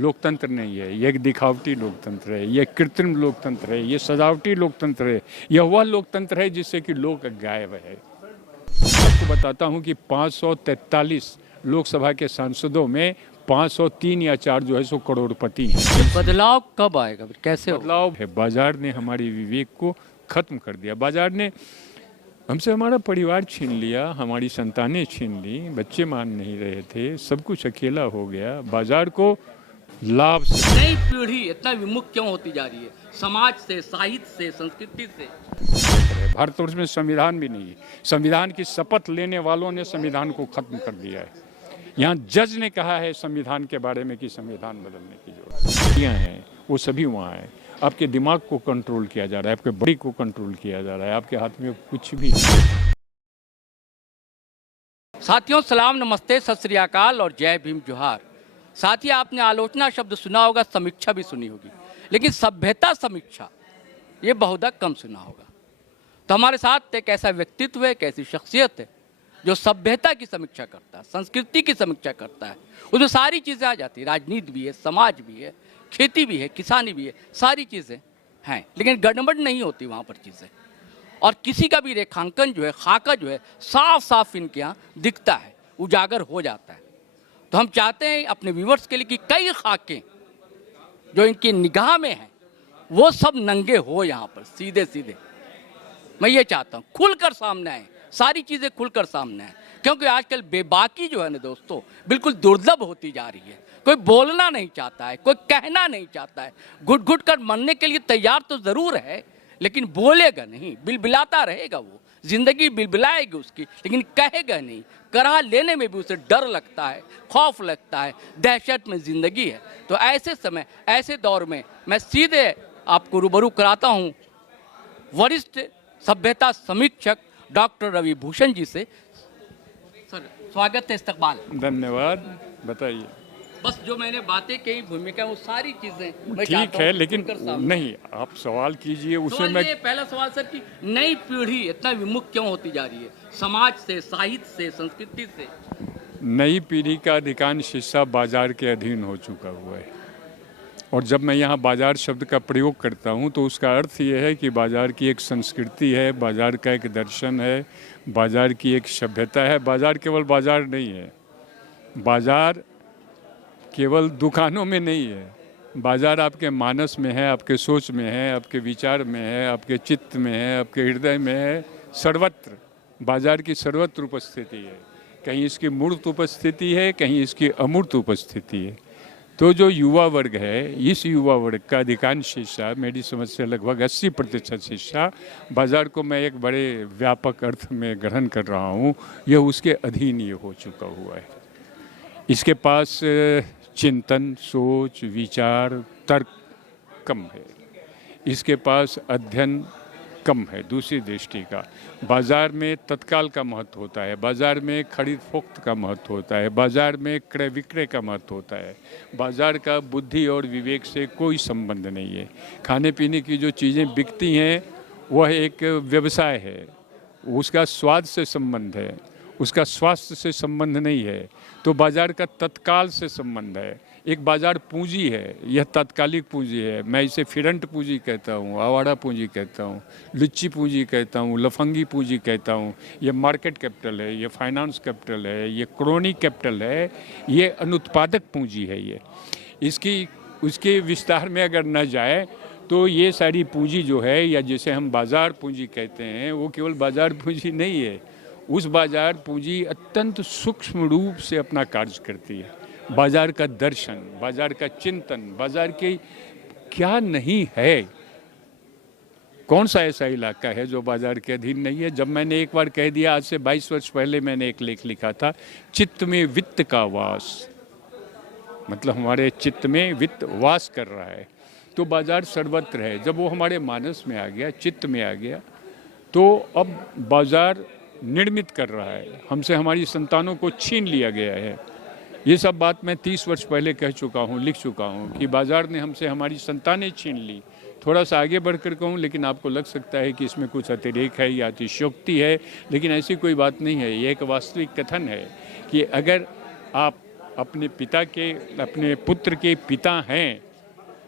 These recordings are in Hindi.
लोकतंत्र नहीं है, ये एक दिखावटी लोकतंत्र है, ये कृत्रिम लोकतंत्र है, ये सजावटी लोकतंत्र है। यह वह लोकतंत्र है जिससे कि लोग गायब है। आपको बताता हूं कि 543 लोकसभा के सांसदों में 503 या 4 जो है सो करोड़पति हैं। बदलाव कब आएगा, कैसे होगा? बदलाव है, बाजार ने हमारी विवेक को खत्म कर दिया। बाजार ने हमसे हमारा परिवार छीन लिया, हमारी संतानें छीन ली, बच्चे मान नहीं रहे थे, सब कुछ अकेला हो गया। बाजार को लाभ से नई पीढ़ी इतना विमुख क्यों होती जा रही है समाज से, साहित्य से, संस्कृति से? भारतवर्ष में संविधान भी नहीं है। संविधान की शपथ लेने वालों ने संविधान को खत्म कर दिया है। यहाँ जज ने कहा है संविधान के बारे में कि संविधान बदलने की जरूरत है, वो सभी वहाँ है। आपके दिमाग को कंट्रोल किया जा रहा है, आपके बॉडी को कंट्रोल किया जा रहा है, आपके हाथ में कुछ भी नहीं। साथियों सलाम, नमस्ते, सत श्री अकाल और जय भीम जोहार। साथी, आपने आलोचना शब्द सुना होगा, समीक्षा भी सुनी होगी, लेकिन सभ्यता समीक्षा ये बहुधा कम सुना होगा। तो हमारे साथ एक ऐसा व्यक्तित्व है, एक ऐसी शख्सियत है जो सभ्यता की समीक्षा करता है, संस्कृति की समीक्षा करता है। उसमें सारी चीज़ें आ जाती है, राजनीति भी है, समाज भी है, खेती भी है, किसानी भी है, सारी चीज़ें हैं, लेकिन गड़बड़ नहीं होती वहाँ पर चीज़ें। और किसी का भी रेखांकन जो है, खाका जो है, साफ साफ इनके यहाँ दिखता है, उजागर हो जाता है। तो हम चाहते हैं अपने व्यूवर्स के लिए कि कई खाके जो इनकी निगाह में हैं वो सब नंगे हो यहाँ पर, सीधे सीधे। मैं ये चाहता हूँ खुलकर सामने आए, सारी चीज़ें खुलकर सामने आए, क्योंकि आजकल बेबाकी जो है ना दोस्तों, बिल्कुल दुर्लभ होती जा रही है। कोई बोलना नहीं चाहता है, कोई कहना नहीं चाहता है, घुट घुट कर मरने के लिए तैयार तो ज़रूर है, लेकिन बोलेगा नहीं, बिलबिलाता रहेगा वो, जिंदगी बिलबिलाएगी उसकी, लेकिन कहेगा नहीं। कराह लेने में भी उसे डर लगता है, खौफ लगता है, दहशत में ज़िंदगी है। तो ऐसे समय, ऐसे दौर में मैं सीधे आपको रूबरू कराता हूँ वरिष्ठ सभ्यता समीक्षक डॉक्टर रवि भूषण जी से। सर स्वागत है, इस्तकबाल। धन्यवाद, बताइए। बस जो मैंने बातें कही, भूमिका, वो सारी चीजें ठीक है, लेकिन नहीं, आप सवाल कीजिए उसमें मैं। पहला सवाल सर कि नई पीढ़ी इतना विमुख क्यों होती जा रही है समाज से, साहित्य से, संस्कृति से? नई पीढ़ी का अधिकांश हिस्सा बाजार के अधीन हो चुका हुआ है। और जब मैं यहाँ बाजार शब्द का प्रयोग करता हूँ तो उसका अर्थ ये है कि बाजार की एक संस्कृति है, बाजार का एक दर्शन है, बाजार की एक सभ्यता है। बाजार केवल बाजार नहीं है, बाजार केवल दुकानों में नहीं है, बाजार आपके मानस में है, आपके सोच में है, आपके विचार में है, आपके चित्त में है, आपके हृदय में है, सर्वत्र बाजार की सर्वत्र उपस्थिति है। कहीं इसकी मूर्त उपस्थिति है, कहीं इसकी अमूर्त उपस्थिति है। तो जो युवा वर्ग है, इस युवा वर्ग का अधिकांश हिस्सा, मेरी समझ से लगभग 80% हिस्सा, बाजार को मैं एक बड़े व्यापक अर्थ में ग्रहण कर रहा हूँ, यह उसके अधीन ये हो चुका हुआ है। इसके पास चिंतन, सोच, विचार, तर्क कम है, इसके पास अध्ययन कम है। दूसरी दृष्टि का बाजार में तत्काल का महत्व होता है, बाजार में खरीद फोक्त का महत्व होता है, बाजार में क्रय विक्रय का महत्व होता है। बाजार का बुद्धि और विवेक से कोई संबंध नहीं है। खाने पीने की जो चीज़ें बिकती हैं वह एक व्यवसाय है, उसका स्वाद से संबंध है, उसका स्वास्थ्य से संबंध नहीं है। तो बाजार का तत्काल से संबंध है। एक बाजार पूंजी है, यह तात्कालिक पूंजी है। मैं इसे फिरंट पूंजी कहता हूँ, आवाड़ा पूंजी कहता हूँ, लुच्ची पूंजी कहता हूँ, लफंगी पूंजी कहता हूँ। ये मार्केट कैपिटल है, ये फाइनेंस कैपिटल है, ये क्रोनी कैपिटल है, ये अनुत्पादक पूंजी है। ये इसकी उसके विस्तार में अगर न जाए तो ये सारी पूंजी जो है, या जिसे हम बाजार पूंजी कहते हैं, वो केवल बाजार पूंजी नहीं है। उस बाजार पूंजी अत्यंत सूक्ष्म रूप से अपना कार्य करती है। बाजार का दर्शन, बाजार का चिंतन, बाजार के क्या नहीं है, कौन सा ऐसा इलाका है जो बाजार के अधीन नहीं है। जब मैंने एक बार कह दिया, आज से 22 वर्ष पहले मैंने एक लेख लिखा था, चित्त में वित्त का वास, मतलब हमारे चित्त में वित्त वास कर रहा है। तो बाजार सर्वत्र है। जब वो हमारे मानस में आ गया, चित्त में आ गया, तो अब बाजार निर्मित कर रहा है, हमसे हमारी संतानों को छीन लिया गया है। ये सब बात मैं 30 वर्ष पहले कह चुका हूँ, लिख चुका हूँ कि बाजार ने हमसे हमारी संतानें छीन ली। थोड़ा सा आगे बढ़कर कहूँ, लेकिन आपको लग सकता है कि इसमें कुछ अतिरेक है या अतिशयोक्ति है, लेकिन ऐसी कोई बात नहीं है। ये एक वास्तविक कथन है कि अगर आप अपने पुत्र के पिता हैं,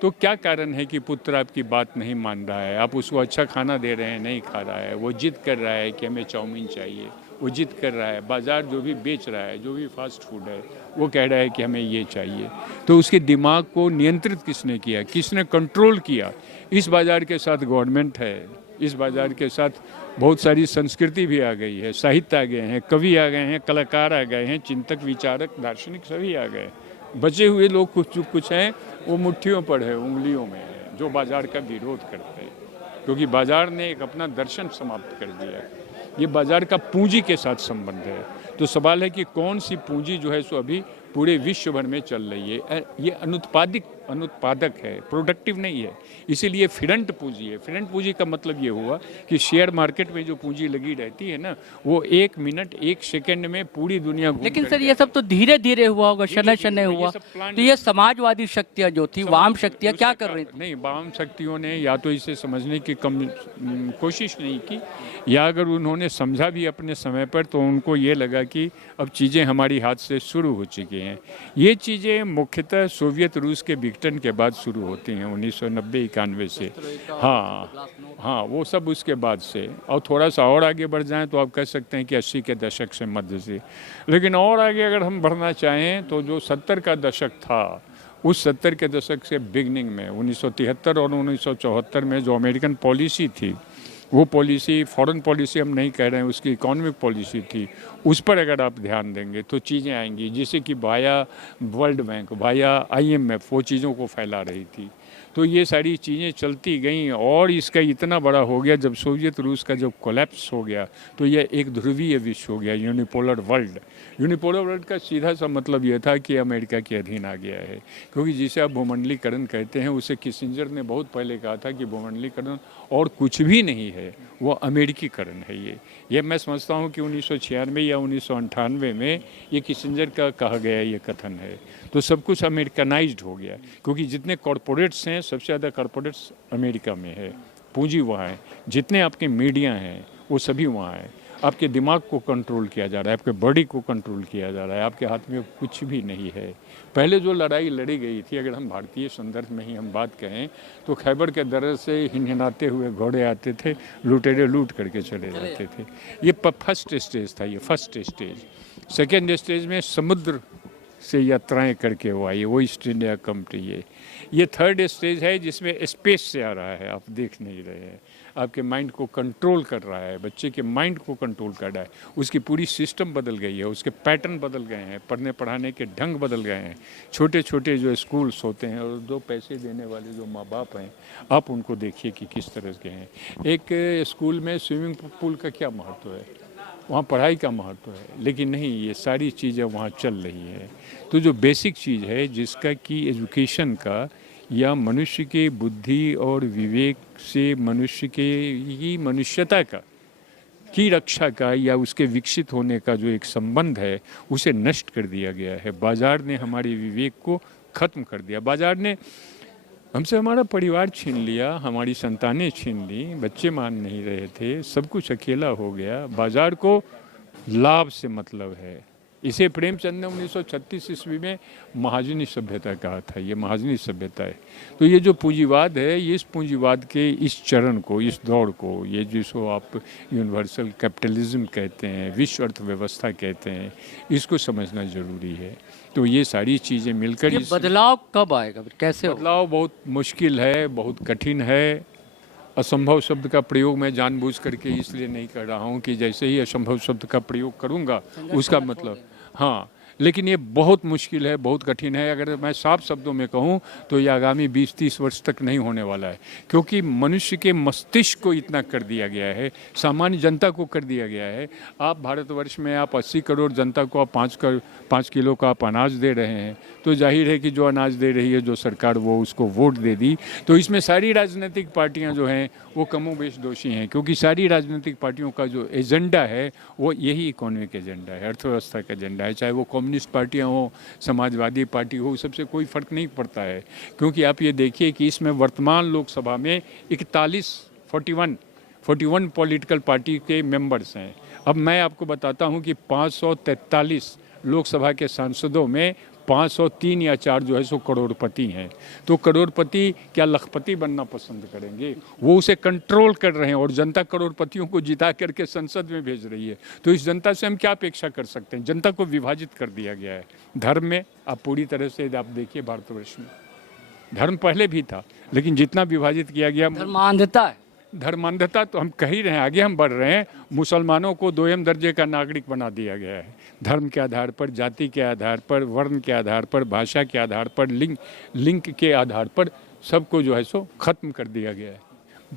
तो क्या कारण है कि पुत्र आपकी बात नहीं मान रहा है? आप उसको अच्छा खाना दे रहे हैं, नहीं खा रहा है, वो जिद कर रहा है कि हमें चाउमीन चाहिए, वो जिद कर रहा है, बाजार जो भी बेच रहा है, जो भी फास्ट फूड है, वो कह रहा है कि हमें ये चाहिए। तो उसके दिमाग को नियंत्रित किसने किया, किसने कंट्रोल किया? इस बाजार के साथ गवर्नमेंट है, इस बाजार के साथ बहुत सारी संस्कृति भी आ गई है, साहित्य आ गए हैं, कवि आ गए हैं, कलाकार आ गए हैं, चिंतक विचारक दार्शनिक सभी आ गए। बचे हुए लोग कुछ हैं, वो मुट्ठियों पर है, उंगलियों में है, जो बाजार का विरोध करते हैं, क्योंकि बाजार ने एक अपना दर्शन समाप्त कर दिया है। ये बाजार का पूंजी के साथ संबंध है। तो सवाल है कि कौन सी पूंजी जो है सो अभी पूरे विश्व भर में चल रही है। ये अनुत्पादक है, प्रोडक्टिव नहीं है, इसीलिए फिरंट पूंजी है। फिरंट पूंजी का मतलब ये हुआ कि शेयर मार्केट में जो पूंजी लगी रहती है ना, वो 1 मिनट 1 सेकंड में पूरी दुनिया घूम लेकिन कर सर ये सब तो धीरे धीरे हुआ होगा, शनय शनय ये हुआ। सब प्लान- तो ये समाजवादी शक्तियां जो थी, वाम शक्तियां क्या कर रही थी? नहीं, वाम शक्तियों ने या तो इसे समझने की कोशिश नहीं की, या अगर उन्होंने समझा भी अपने समय पर, तो उनको ये लगा कि अब चीज़ें हमारी हाथ से शुरू हो चुकी हैं। ये चीज़ें मुख्यतः सोवियत रूस के विघटन के बाद शुरू होती हैं, 1990-91 से। हाँ, वो सब उसके बाद से। और थोड़ा सा और आगे बढ़ जाएं तो आप कह सकते हैं कि 80 के दशक से मध्य से। लेकिन और आगे अगर हम बढ़ना चाहें तो जो 70 का दशक था, उस 70 के दशक से बिगनिंग में 1973 और 1974 में जो अमेरिकन पॉलिसी थी, वो पॉलिसी, फॉरेन पॉलिसी हम नहीं कह रहे हैं, उसकी इकोनॉमिक पॉलिसी थी, उस पर अगर आप ध्यान देंगे तो चीज़ें आएंगी, जैसे कि via world bank, via IMF वो चीज़ों को फैला रही थी। तो ये सारी चीज़ें चलती गईं और इसका इतना बड़ा हो गया, जब सोवियत रूस का जब कोलैप्स हो गया तो यह एक ध्रुवीय विश्व हो गया, यूनिपोलर वर्ल्ड। यूनिपोलर वर्ल्ड का सीधा सा मतलब यह था कि अमेरिका के अधीन आ गया है, क्योंकि जिसे आप भूमंडलीकरण कहते हैं, उसे किसिंजर ने बहुत पहले कहा था कि भूमंडलीकरण और कुछ भी नहीं है, वो अमेरिकीकरण है। ये मैं समझता हूँ कि 1996 या 1998 में ये किसिंजर का कहा गया ये कथन है। तो सब कुछ अमेरिकनाइज्ड हो गया, क्योंकि जितने कॉरपोरेट्स हैं, सबसे ज़्यादा कॉरपोरेट्स अमेरिका में है, पूंजी वहाँ है, जितने आपके मीडिया हैं वो सभी वहाँ है। आपके दिमाग को कंट्रोल किया जा रहा है, आपके बॉडी को कंट्रोल किया जा रहा है, आपके हाथ में कुछ भी नहीं है। पहले जो लड़ाई लड़ी गई थी, अगर हम भारतीय संदर्भ में ही हम बात कहें, तो खैबर के दर्रे से हिनहिनाते हुए घोड़े आते थे, लुटेरे लूट करके चले जाते थे। ये फर्स्ट स्टेज था, ये फर्स्ट स्टेज। सेकेंड स्टेज में समुद्र से यात्राएं करके वो आई, वो ईस्ट इंडिया कंपनी है। ये थर्ड स्टेज है जिसमें स्पेस से आ रहा है, आप देख नहीं रहे हैं, आपके माइंड को कंट्रोल कर रहा है, बच्चे के माइंड को कंट्रोल कर रहा है, उसकी पूरी सिस्टम बदल गई है, उसके पैटर्न बदल गए हैं, पढ़ने पढ़ाने के ढंग बदल गए हैं। छोटे छोटे जो स्कूल्स होते हैं और दो पैसे देने वाले जो माँ बाप हैं, आप उनको देखिए कि किस तरह के हैं। एक स्कूल में स्विमिंग पूल का क्या महत्व है, वहाँ पढ़ाई का महत्व है, लेकिन नहीं, ये सारी चीज़ें वहाँ चल रही है। तो जो बेसिक चीज़ है जिसका कि एजुकेशन का या मनुष्य के बुद्धि और विवेक से मनुष्य की मनुष्यता का की रक्षा का या उसके विकसित होने का जो एक संबंध है, उसे नष्ट कर दिया गया है। बाजार ने हमारे विवेक को ख़त्म कर दिया। बाजार ने हमसे हमारा परिवार छीन लिया, हमारी संतानें छीन ली, बच्चे मान नहीं रहे थे, सब कुछ अकेला हो गया। बाजार को लाभ से मतलब है। इसे प्रेमचंद ने 1936 ईस्वी में महाजनी सभ्यता कहा था। ये महाजनी सभ्यता है। तो ये जो पूंजीवाद है, ये इस पूंजीवाद के इस चरण को, इस दौड़ को, ये जिसको आप यूनिवर्सल कैपिटलिज्म कहते हैं, विश्व अर्थव्यवस्था कहते हैं, इसको समझना ज़रूरी है। तो ये सारी चीज़ें मिलकर ये बदलाव कब आएगा, कैसे होगा? बदलाव बहुत मुश्किल है, बहुत कठिन है। असंभव शब्द का प्रयोग मैं जानबूझ करके इसलिए नहीं कर रहा हूँ कि जैसे ही असंभव शब्द का प्रयोग करूँगा उसका मतलब, हाँ, लेकिन ये बहुत मुश्किल है, बहुत कठिन है। अगर मैं साफ शब्दों में कहूँ तो ये आगामी 20-30 वर्ष तक नहीं होने वाला है, क्योंकि मनुष्य के मस्तिष्क को इतना कर दिया गया है, सामान्य जनता को कर दिया गया है। आप भारतवर्ष में आप 80 करोड़ जनता को आप 5 किलो का आप अनाज दे रहे हैं, तो जाहिर है कि जो अनाज दे रही है जो सरकार, वो उसको वोट दे दी। तो इसमें सारी राजनीतिक पार्टियां जो हैं वो कमोबेश दोषी हैं, क्योंकि सारी राजनीतिक पार्टियों का जो एजेंडा है वो यही इकोनॉमिक एजेंडा है, अर्थव्यवस्था का एजेंडा है। चाहे वो कम्युनिस्ट पार्टियां हो, समाजवादी पार्टी हो, सबसे कोई फ़र्क नहीं पड़ता है। क्योंकि आप ये देखिए कि इसमें वर्तमान लोकसभा में 41 पॉलिटिकल पार्टी के मेंबर्स हैं। अब मैं आपको बताता हूं कि 543 लोकसभा के सांसदों में 503 या 4 जो है सो करोड़पति हैं। तो करोड़पति क्या लखपति बनना पसंद करेंगे? वो उसे कंट्रोल कर रहे हैं और जनता करोड़पतियों को जिता करके संसद में भेज रही है। तो इस जनता से हम क्या अपेक्षा कर सकते हैं? जनता को विभाजित कर दिया गया है धर्म में। आप पूरी तरह से आप देखिए भारतवर्ष में धर्म पहले भी था, लेकिन जितना विभाजित किया गया धर्मांधता है। धर्मांधता तो हम कह ही रहे हैं, आगे हम बढ़ रहे हैं। मुसलमानों को 2म दर्जे का नागरिक बना दिया गया है धर्म के आधार पर, जाति के आधार पर, वर्ण के आधार पर, भाषा के आधार पर, लिंग के आधार पर सबको जो है सो खत्म कर दिया गया है।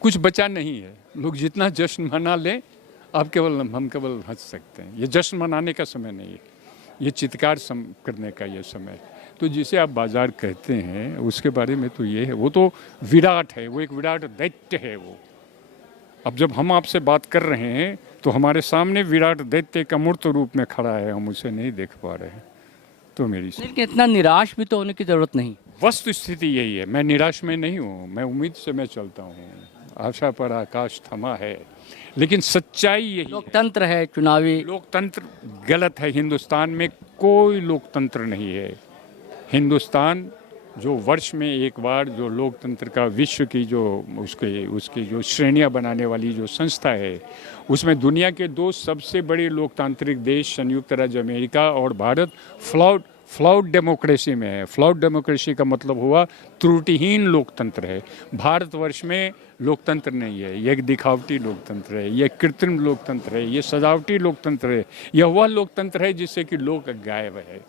कुछ बचा नहीं है। लोग जितना जश्न मना लें, आप हम केवल हंस सकते हैं। ये जश्न मनाने का समय नहीं है, ये चित्कार करने का ये समय है। तो जिसे आप बाजार कहते हैं उसके बारे में तो ये है, वो तो विराट है, वो एक विराट दैत्य है वो। अब जब हम आपसे बात कर रहे हैं तो हमारे सामने विराट दैत्य का मूर्त रूप में खड़ा है, हम उसे नहीं देख पा रहे हैं। तो मेरी लेकिन इतना निराश भी तो होने की जरूरत नहीं। वस्तु स्थिति यही है। मैं निराश में नहीं हूँ, मैं उम्मीद से मैं चलता हूँ। आशा पर आकाश थमा है, लेकिन सच्चाई यही है। लोकतंत्र है, चुनावी लोकतंत्र गलत है। हिंदुस्तान में कोई लोकतंत्र नहीं है। हिंदुस्तान जो वर्ष में एक बार जो लोकतंत्र का विश्व की जो उसकी जो श्रेणियां बनाने वाली जो संस्था है, उसमें दुनिया के 2 सबसे बड़े लोकतांत्रिक देश संयुक्त राज्य अमेरिका और भारत फ्लॉड डेमोक्रेसी में है। फ्लॉड डेमोक्रेसी का मतलब हुआ त्रुटिहीन लोकतंत्र है। भारतवर्ष में लोकतंत्र नहीं है, ये एक दिखावटी लोकतंत्र है, ये कृत्रिम लोकतंत्र है, ये सजावटी लोकतंत्र है। यह वह लोकतंत्र है जिससे कि लोक गायब है।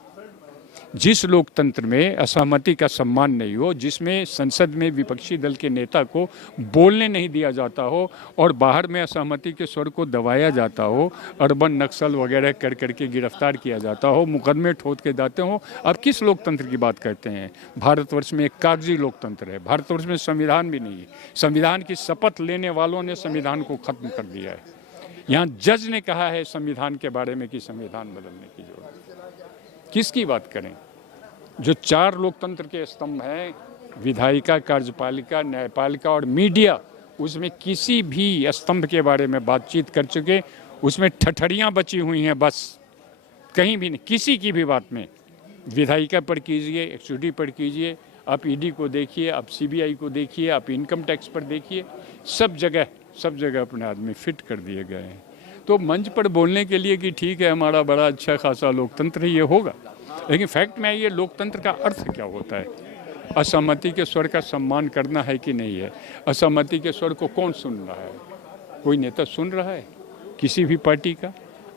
जिस लोकतंत्र में असहमति का सम्मान नहीं हो, जिसमें संसद में विपक्षी दल के नेता को बोलने नहीं दिया जाता हो और बाहर में असहमति के स्वर को दबाया जाता हो, अर्बन नक्सल वगैरह कर करके गिरफ्तार किया जाता हो, मुकदमे ठोक के जाते हो, अब किस लोकतंत्र की बात करते हैं? भारतवर्ष में एक कागजी लोकतंत्र है। भारतवर्ष में संविधान भी नहीं है। संविधान की शपथ लेने वालों ने संविधान को खत्म कर दिया है। यहाँ जज ने कहा है संविधान के बारे में कि संविधान बदलने की जरूरत है। किसकी बात करें? जो 4 लोकतंत्र के स्तंभ हैं, विधायिका, कार्यपालिका, न्यायपालिका और मीडिया, उसमें किसी भी स्तंभ के बारे में बातचीत कर चुके, उसमें ठठरियाँ बची हुई हैं बस, कहीं भी नहीं, किसी की भी बात में। विधायिका पर कीजिए, एक्सयूडी पर कीजिए, आप ईडी को देखिए, आप सीबीआई को देखिए, आप इनकम टैक्स पर देखिए, सब जगह अपने आदमी फिट कर दिए गए हैं। तो मंच पर बोलने के लिए कि ठीक है हमारा बड़ा अच्छा खासा लोकतंत्र ये होगा, लेकिन फैक्ट में ये लोकतंत्र का अर्थ क्या होता है? असहमति के स्वर का सम्मान करना है कि नहीं है? असहमति के स्वर को कौन सुन रहा है? कोई नेता सुन रहा है किसी भी पार्टी का?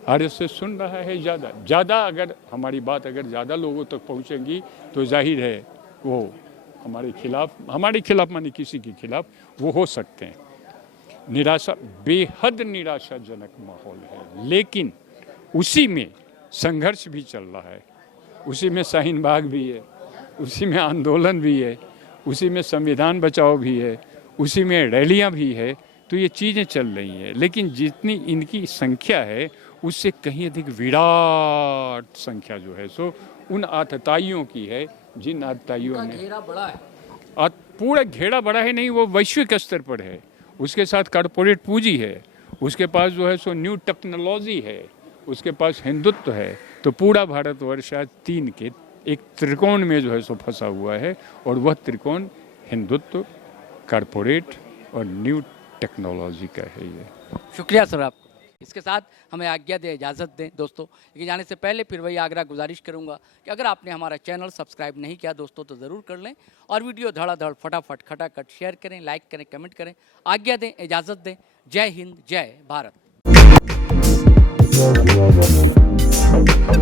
आरएसएस सुन रहा है? ज़्यादा अगर हमारी बात अगर ज़्यादा लोगों तक पहुंचेगी तो जाहिर है वो हमारे खिलाफ माने किसी के खिलाफ वो हो सकते हैं। निराशा, बेहद निराशाजनक माहौल है, लेकिन उसी में संघर्ष भी चल रहा है, उसी में शाहीन बाग भी है, उसी में आंदोलन भी है, उसी में संविधान बचाओ भी है, उसी में रैलियां भी है। तो ये चीज़ें चल रही हैं, लेकिन जितनी इनकी संख्या है उससे कहीं अधिक विराट संख्या जो है सो उन आतताइयों की है, जिन आतताइयों ने घेरा बड़ा है। पूरा घेरा बड़ा है नहीं, वो वैश्विक स्तर पर है। उसके साथ कॉरपोरेट पूंजी है, उसके पास जो है सो न्यू टेक्नोलॉजी है, उसके पास हिंदुत्व है। तो पूरा भारतवर्ष आज 3 के एक त्रिकोण में जो है सो फंसा हुआ है, और वह त्रिकोण हिंदुत्व, कॉरपोरेट और न्यू टेक्नोलॉजी का है। ये शुक्रिया सर आपको। इसके साथ हमें आज्ञा दें, इजाज़त दें दोस्तों। लेकिन जाने से पहले फिर वही आग्रह गुजारिश करूंगा कि अगर आपने हमारा चैनल सब्सक्राइब नहीं किया दोस्तों तो ज़रूर कर लें, और वीडियो धड़ाधड़ फटाफट खटाखट शेयर करें, लाइक करें, कमेंट करें। आज्ञा दें, इजाज़त दें। जय हिंद, जय भारत।